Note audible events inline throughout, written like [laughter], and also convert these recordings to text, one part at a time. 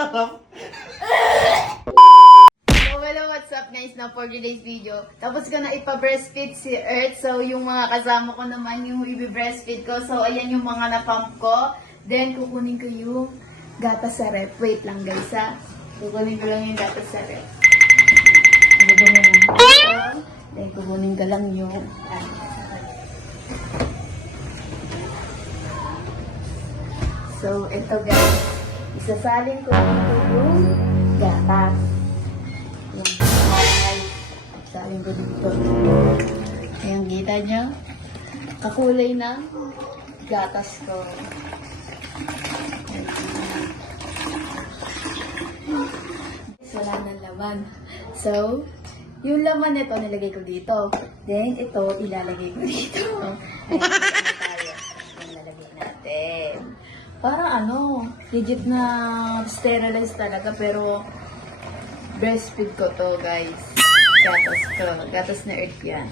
sarap. So, hello, what's up guys? Now for today's video. Tapos ko na ipa-breastfeed si Earth. So, yung mga kasama ko naman yung ibi-breastfeed ko. So, ayan yung mga na-pump ko. Then, kukunin ko yung gata sa rep. Wait lang guys, ha? Kukunin ko lang yung gata sa rep. Then, kukunin ko lang yung... So, ito okay. guys isasalin ko, ko dito yung gatas. Yung palay. Isasalin ko dito. Ayan, kita niyo? Kakulay na gatas ko. Wala na laman. So, yung laman nito nilagay ko dito. Then, ito ilalagay ko dito. Okay. [laughs] parang ano, legit na sterilized talaga, pero breastfeed ko to, guys. Gatas ko. Gatas na earth yan.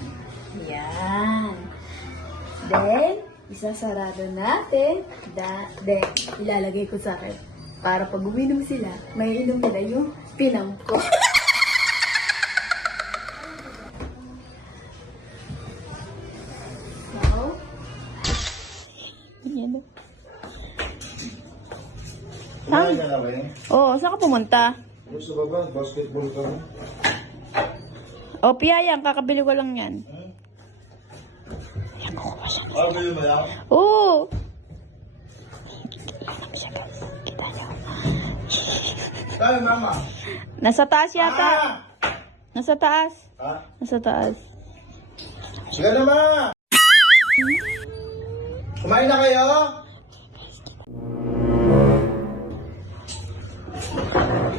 Yan. Then, isasarado natin. Da then, ilalagay ko sa akin. Para pag uminom sila, may inom nila yung pinam ko. Yeah. [laughs] Saan? Huh? Oo, oh, saan ka pumunta? Sa baba, basketball ka na. Oh, o, piyayang, kakabili ko lang yan. Ayan, kukuha siya. Oo! Oo! Tayo, mama. Oh. Ay, mama! Nasa taas yata. Ah! Nasa taas. Ha? Ah? Nasa taas. Ah? taas. Sige na, mama! [coughs] Kumain na kayo?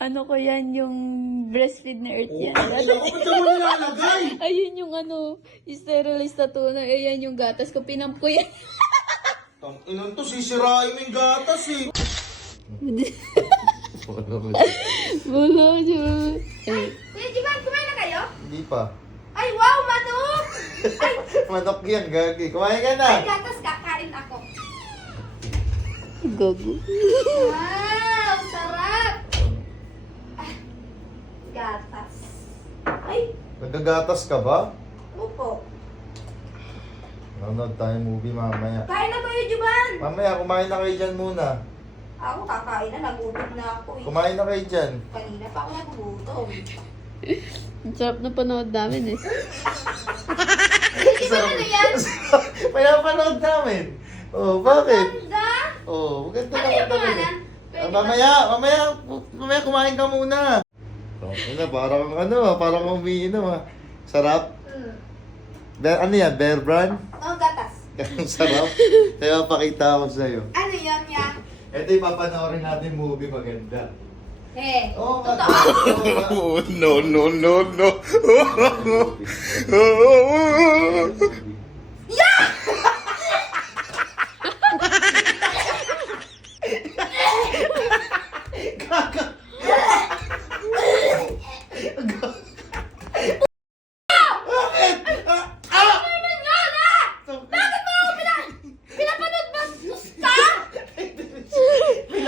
ano ko yan, yung breastfeed na earth yan. Oh, right? Ayun okay, yung, ay, yung ano, sterilized tattoo na, ayan yung gatas ko, pinamp ko yan. [laughs] Inan to, sisirain mo yung gatas eh. Bulo, Jules. [laughs] [laughs] [laughs] ay, ay, Kuya Jiman, kumain na kayo? Hindi pa. Ay, wow, manok! Ay, [laughs] manok yan, gagi. Kumain ka na. Ay, gatas, kakain ako. Gago. wow, sarap! Nagagatas ka ba? Opo. Nanonood tayo movie mamaya. Kain na ba yung Juban? Mamaya, kumain na kayo dyan muna. Ako kakain na, nagutom na ako. Eh. Kumain na kayo dyan. Kanina pa ako nagutom. Ang [laughs] sarap na panood namin eh. Hindi ano yan? May napanood namin. Oh, bakit? Maganda? Oh, maganda na ang tanong. Mamaya, ba? mamaya, mamaya kumain ka muna. So, ano, parang ano, parang umiinom ah. Sarap. Mm. Bear, ano yan? Bear brand? Oh, gatas. Sarap. Kaya [laughs] diba, pakita ako sa'yo. Ano yun yan? Ito yung papanoorin natin movie maganda. hey, oh, totoo. Oh, no, no, no, no. [laughs] [laughs] [laughs]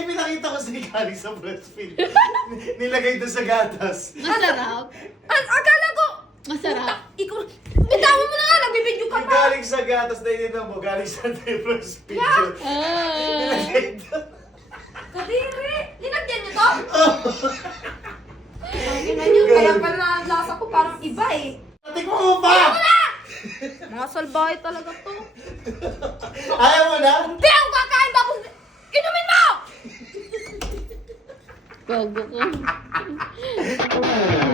Ay, pinakita ko si Kali sa breastfeed. N nilagay doon sa gatas. Masarap? [laughs] ang akala ko! Masarap? Ikaw, itawa mo na nga, nagbibidyo ka pa! Galing sa gatas na ininom mo, galing sa breastfeed. video. Yeah. Uh... Kadiri! Linagyan niyo to? [laughs] [laughs] oh. Ay, kaya pala ang lasa ko parang iba eh. Pati ko mo pa! Na! [laughs] Ayaw mo na! Muscle boy talaga [laughs] to. Ayaw mo na? Pero! 哥哥。